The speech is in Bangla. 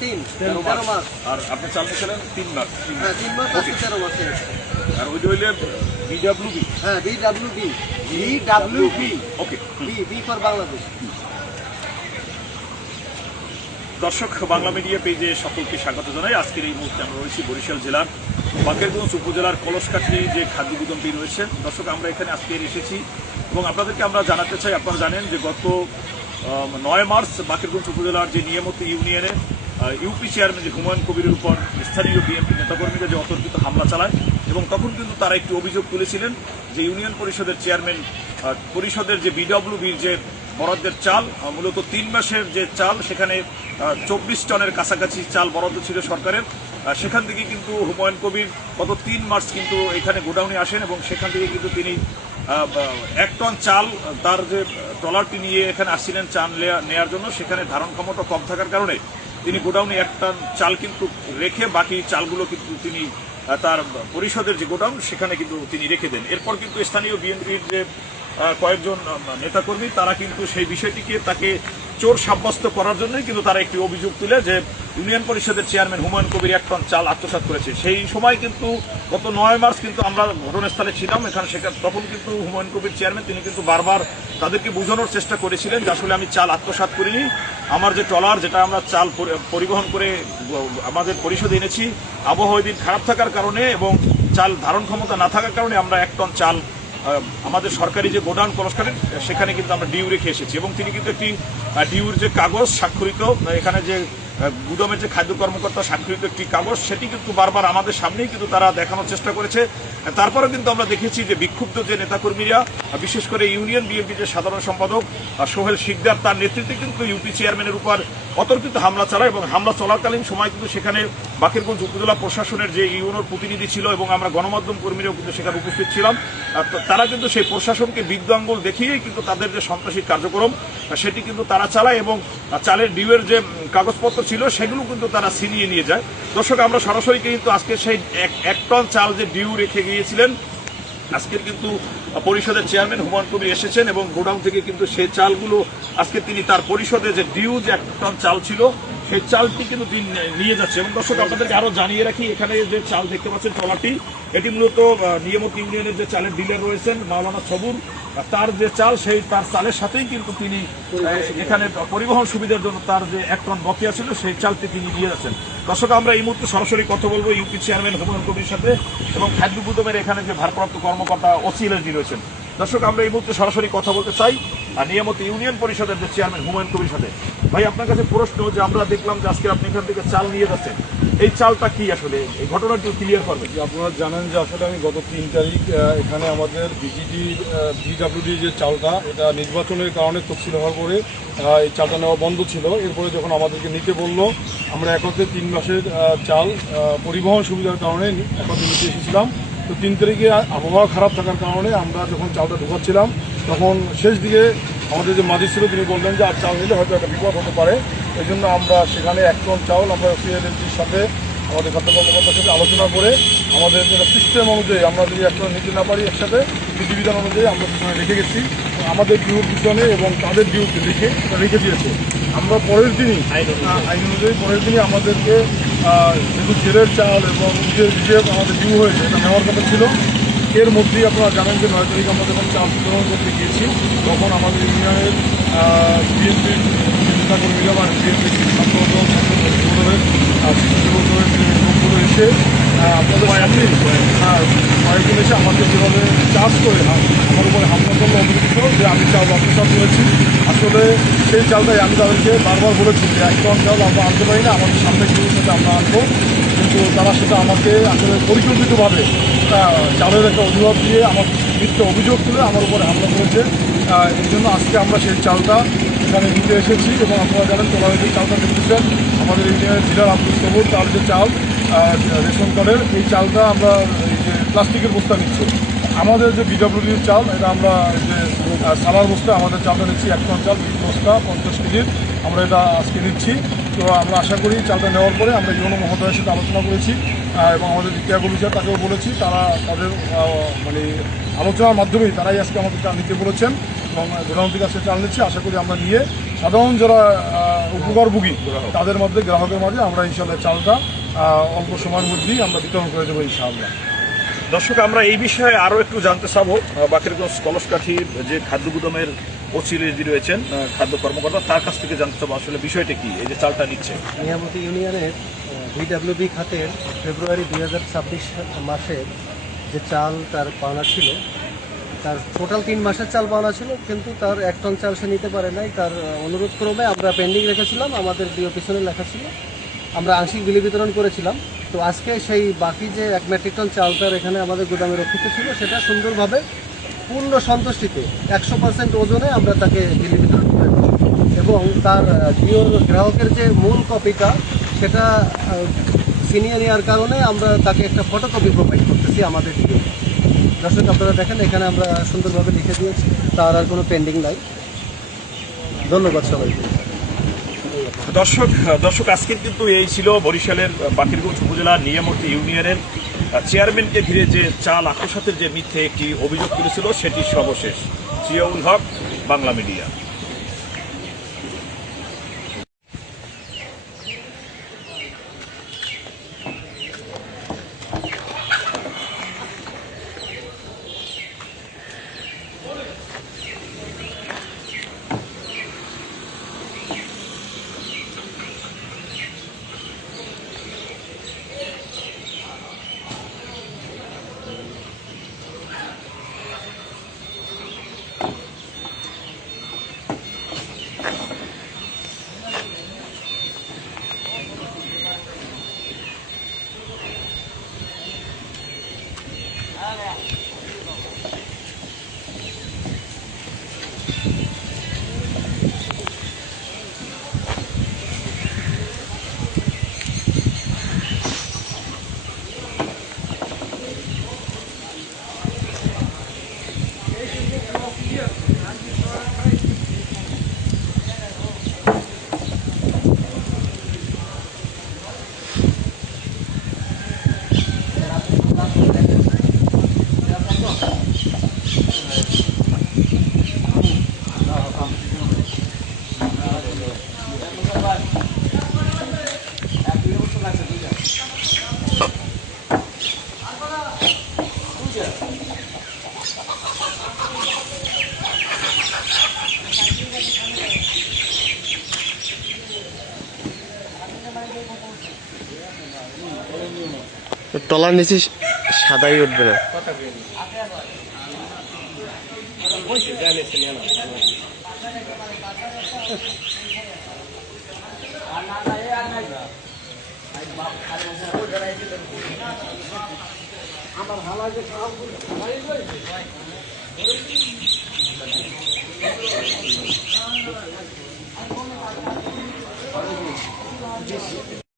তিন 13 13 মাস। আর আপনি চাল নিয়েছিলেন 3 মাস। হ্যাঁ 3 মাস আজকে 13 মাসে। আর ওইটা হইলে বিডব্লিউবি। হ্যাঁ BWB. Okay. B for Bangladesh. দর্শক, বাংলা মিডিয়া পেজে সকলকে স্বাগত জানাই। আজকের এই মুহূর্তে আমরা রয়েছি বরিশাল জেলার বাকেরগঞ্জ উপজেলার কলসকাঠি যে খাদ্য গুদামটি রয়েছে। দর্শক, আমরা এখানে আজকে এসেছি এবং আপনাদেরকে আমরা জানাতে চাই, আপনারা জানেন যে গত 9 মার্চ বাকেরগঞ্জ উপজেলার যে নিয়ামতি ইউনিয়নে ইউপি চেয়ারম্যান যে হুমায়ুন কবিরের উপর স্থানীয় বিএনপি নেতাকর্মীরা যে অতর্কিত হামলা চালায় এবং তখন কিন্তু তারা একটি অভিযোগ তুলেছিলেন যে ইউনিয়ন পরিষদের চেয়ারম্যান পরিষদের যে বিডব্লিউবির যে বরাদ্দের চাল, মূলত 3 মাসের যে চাল, সেখানে 24 টনের কাছাকাছি চাল বরাদ্দ ছিল সরকারের। সেখান থেকে কিন্তু হুমায়ুন কবির গত 3 মার্চ কিন্তু এখানে গোডাউনে আসেন এবং সেখান থেকে কিন্তু তিনি 1 টন চাল তার যে ট্রলারটি নিয়ে এখানে আসছিলেন চাল নেওয়ার জন্য, সেখানে ধারণ ক্ষমতা কম থাকার কারণে তিনি গোডাউনে 1 টন চাল কিন্তু রেখে বাকি চালগুলো কিন্তু তিনি তার পরিষদের যে গোডাউন সেখানে কিন্তু তিনি রেখে দেন। এরপর কিন্তু স্থানীয় বিএনপির যে কয়েকজন নেতাকর্মী তারা কিন্তু সেই বিষয়টিকে তাকে চোর সাব্যস্ত করার জন্যই কিন্তু তারা একটি অভিযোগ তুলে যে ইউনিয়ন পরিষদের চেয়ারম্যান হুমায়ুন কবির 1 টন চাল আত্মসাৎ করেছে। সেই সময় কিন্তু গত 9 মার্চ কিন্তু আমরা ঘটনাস্থলে ছিলাম সেখানে, তখন কিন্তু হুমায়ুন কবির চেয়ারম্যান তিনি কিন্তু বারবার তাদেরকে বোঝানোর চেষ্টা করেছিলেন যে আসলে আমি চাল আত্মসাৎ করিনি, আমার যে ট্রলার যেটা আমরা চাল পরিবহন করে আমাদের পরিষদে এনেছি, আবহাওয়া দিন খারাপ থাকার কারণে এবং চাল ধারণ ক্ষমতা না থাকার কারণে আমরা 1 টন চাল আমাদের সরকারি যে গোডাউন কলসকাঠি সেখানে কিন্তু আমরা ডিউ রেখে এসেছি। এবং তিনি কিন্তু একটি ডিউর যে কাগজ স্বাক্ষরিত, এখানে যে গুদামের যে খাদ্য কর্মকর্তা স্বাক্ষরিত একটি কাগজ, সেটি কিন্তু বারবার আমাদের সামনেই কিন্তু তারা দেখানোর চেষ্টা করেছে। তারপরে কিন্তু আমরা দেখেছি যে বিক্ষুব্ধ যে নেতাকর্মীরা, বিশেষ করে ইউনিয়ন বিএনপি যে সাধারণ সম্পাদক সোহেল শিকদার, তার নেতৃত্বে কিন্তু ইউপি চেয়ারম্যানের উপর অতর্কিত হামলা চালায় এবং হামলা চলাকালীন সময় কিন্তু সেখানে বাকেরগঞ্জ উপজেলা প্রশাসনের যে ইউনোর প্রতিনিধি ছিল এবং আমরা গণমাধ্যম কর্মীরাও কিন্তু সেখানে উপস্থিত ছিলাম। তারা কিন্তু সেই প্রশাসনকে বিদ্যুৎ আঙ্গুল দেখিয়েই কিন্তু তাদের যে সন্ত্রাসী কার্যক্রম সেটি কিন্তু তারা চালায় এবং চালের ডিউয়ের যে কাগজপত্র ছিল সেগুলো কিন্তু তারা ছিনিয়ে নিয়ে যায়। দর্শক, আমরা সরাসরি কিন্তু আজকে সেই 1 টন চাল যে ডিউ রেখে গিয়েছিলেন, আজকের কিন্তু পরিষদের চেয়ারম্যান হুমায়ুন কবির এসেছেন এবং গোডাউন থেকে কিন্তু সেই চালগুলো আজকে তিনি তার পরিষদে যে ডিউ যে 1 টন চাল ছিল সেই চালটি কিন্তু তিনি নিয়ে যাচ্ছে। এবং দর্শক, আপনাদেরকে আরো জানিয়ে রাখি, এখানে যে চাল দেখতে পাচ্ছেন ট্রলারটি, এটি মূলত নিয়ামত ইউনিয়নের যে চালের ডিলার রয়েছেন মাওলানা সবুর, তার যে চাল সেই তার চালের সাথেই কিন্তু তিনি এখানে পরিবহন সুবিধার জন্য তার যে 1 টন বকেয়া ছিল সেই চালটি তিনি নিয়ে যাচ্ছেন। দর্শক, আমরা এই মুহূর্তে সরাসরি কথা বলবো ইউপি চেয়ারম্যান হুমায়ুন কবির সাথে এবং খাদ্য গুদামের এখানে যে ভারপ্রাপ্ত কর্মকর্তা ওসিএলজি রয়েছেন। দর্শক, আমরা এই মুহূর্তে সরাসরি কথা বলতে চাই আর নিয়ামত ইউনিয়ন পরিষদের যে চেয়ারম্যান হুমায়ুন কবির সাথে। ভাই, আপনার কাছে প্রশ্ন যে আমরা দেখলাম যে আজকে আপনি এখান থেকে চাল নিয়ে যাচ্ছেন, এই চালটা কি আসলে, এই ঘটনাটি ক্লিয়ার করবেন? আপনারা জানেন যে আসলে আমি গত 3 তারিখ এখানে আমাদের বিডব্লিউডি যে চালটা, এটা নির্বাচনের কারণে তফসিল হওয়ার পরে এই চালটা নেওয়া বন্ধ ছিল। এরপরে যখন আমাদেরকে নিতে বললো, আমরা একত্রে 3 মাসের চাল পরিবহন সুবিধার কারণে একত্রে নিতে এসেছিলাম। তো 3 তারিখে আবহাওয়া খারাপ থাকার কারণে আমরা যখন চালটা ঢোকাচ্ছিলাম, তখন শেষ দিকে আমাদের যে মাঝি ছিল তিনি বললেন যে আর চাল নিলে হয়তো একটা বিপদ হতে পারে। এই জন্য আমরা সেখানে 1 টন চাউল আমরা সিএলএনজির সাথে আমাদের খাদ্য কর্মকর্তার সাথে আলোচনা করে আমাদের সিস্টেম অনুযায়ী আমরা যদি 1 টন নিতে না পারি একসাথে, বিধিবিধান অনুযায়ী আমরা সেখানে রেখে গেছি। আমাদের ডিউর পিছনে এবং তাদের ডিউকে রেখে দিয়েছে। আমরা পরের দিনই আইন অনুযায়ী পরের দিনই আমাদেরকে যেহেতু জেলের চাল এবং রিজার্ভ আমাদের ডিউ হয়েছে, এটা নেওয়ার কথা ছিল। এর মধ্যেই আপনারা জানেন যে 9 তারিখ আমরা যখন চাল বিতরণ করতে গিয়েছি, তখন আমাদের ইউনিয়নের বিএনপির নেতাকর্মীরা বা বিএনপির ছাত্রদলের লোকগুলো এসে আপনাদের কয়েকজন এসে আমাকে যেভাবে চার্জ করে আমার উপরে হামলা করলে অভিযুক্ত যে আমি চাল আত্মসাৎ করেছি। আসলে সেই চালটাই আমি তাদেরকে বারবার বলেছি যে 1 টন চাল আমরা আনতে পারি না, আমাদের সামনে কেউ সেটা আমরা আনবো, কিন্তু তারা সেটা আমাকে আসলে পরিকল্পিতভাবে চালের একটা অজুহাত দিয়ে আমার মিথ্যে অভিযোগ তুলে আমার উপরে হামলা করেছে। এই জন্য আজকে আমরা সেই চালটা এখানে নিতে এসেছি এবং আপনারা জানেন তোমরা যে চালটা দেখতেছেন আমাদের ইউনিয়নের ডিলার আব্দুল সবুর, তার যে চাল রেশন কার্ডের, এই চালটা আমরা এই যে প্লাস্টিকের বস্তা নিচ্ছি। আমাদের যে বিডব্লিউডির চাল, এটা আমরা যে সালার বস্তা আমাদের চালটা নিচ্ছি 1 টন চাল 20 বস্তা 50 কেজির আমরা এটা আজকে নিচ্ছি। তো আমরা আশা করি চালটা নেওয়ার পরে আমরা ইউনো মহোদয়ের সাথে আলোচনা করেছি এবং আমাদের যে ক্যাব অফিসার তাকেও বলেছি, তারা তাদের মানে আলোচনার মাধ্যমেই তারাই আজকে আমাদের চাল নিতে বলেছেন এবং গোডাউন থেকে আজকে চাল নিচ্ছে। আশা করি আমরা নিয়ে সাধারণ যারা উপকারভোগী তাদের মধ্যে, গ্রাহকের মাঝে আমরা ইনশাআল্লাহ চালটা অল্প সময়ের মধ্যেই আমরা বিতরণ করে দেবো ইনশাআল্লাহ। দর্শক, আমরা এই বিষয়ে আরও একটু জানতে চাবো বাকেরগঞ্জ কলসকাঠির যে খাদ্য গুদামের ওসি রয়েছেন, খাদ্য কর্মকর্তা, তার কাছ থেকে জানতে চাবো আসলে বিষয়টা কি, এই যে চালটা নিচ্ছে। নিয়ামতি ইউনিয়নের ভিডব্লিউবি খাতের ফেব্রুয়ারি 2026 মাসের যে চাল তার পাওনা ছিল, তার টোটাল 3 মাসের চাল পাওনা ছিল, কিন্তু তার 1 টন চাল সে নিতে পারে নাই। তার অনুরোধ ক্রমে আমরা পেন্ডিং রেখেছিলাম, আমাদের ডিও পিছনে লেখা ছিল, আমরা আংশিক বিলি বিতরণ করেছিলাম। তো আজকে সেই বাকি যে 1 মেট্রিক টন চাল তার এখানে আমাদের গুদামে রক্ষিত ছিল, সেটা সুন্দরভাবে পূর্ণ সন্তুষ্টিতে 100% ওজনে আমরা তাকে বিলি বিতরণ করে দিচ্ছি। এবং তার ডিও গ্রাহকের যে মূল কপিটা, সেটা ছিনিয়ে নেওয়ার কারণে আমরা তাকে একটা ফটোকপি প্রোভাইড করতেছি আমাদের ডিও। দর্শক, আপনারা দেখেন এখানে আমরা সুন্দরভাবে লিখে দিয়েছি, তার আর কোনো পেন্ডিং নাই। ধন্যবাদ সবাইকে। দর্শক আজকে কিন্তু এই ছিল বরিশালের বাকেরগঞ্জ উপজেলা নিয়ামতি ইউনিয়নের চেয়ারম্যানকে ঘিরে যে চাল আত্মসাতের যে মিথ্যে একটি অভিযোগ তুলেছিল, সেটি সর্বশেষ। জিয়াউল হক, বাংলা মিডিয়া। তলার নিচে সাদাই উঠবে না। আমার